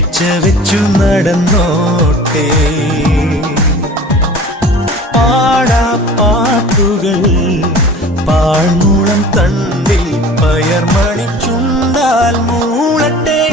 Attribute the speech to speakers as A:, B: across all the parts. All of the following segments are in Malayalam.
A: കാഴ്ച വെച്ചു നടന്നോട്ടെ. പാടാ പാട്ടുകൾ പാഴ്മൂളം തണ്ടിൽ പയർമണിച്ചുണ്ടാൽ മൂളട്ടെ.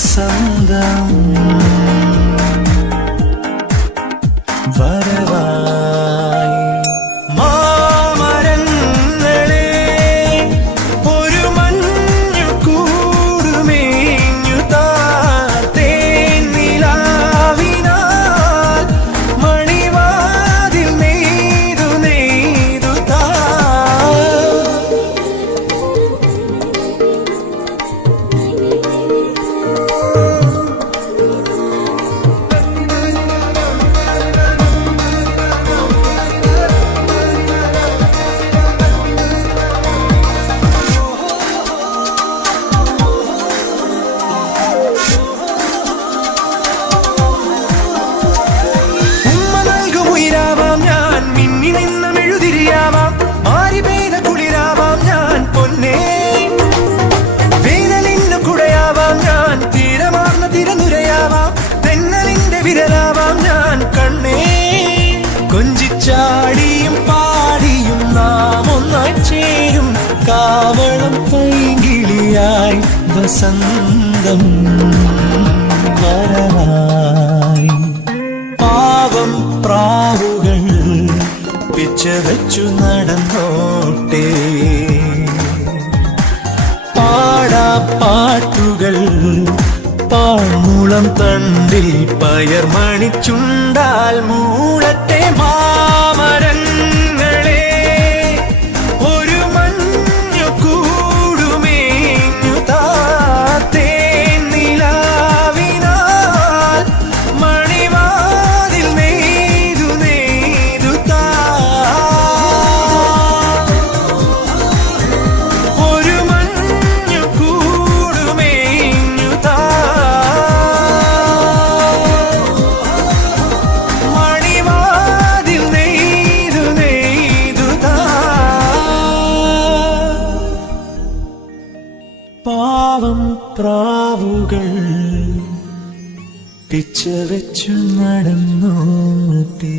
A: வசந்தம் வரவா? വസന്തം വരവായി പാവം പ്രാവുകൾ പിച്ചവച്ചു നടന്നോട്ടെ. പാടാ പാട്ടുകൾ പാഴ്മൂളം തണ്ടിൽ പയർമണിച്ചുണ്ടാൽ മൂളത്തെ മാമര. കാവുകൾ പിച്ചവെച്ചു നടന്നോട്ടേ.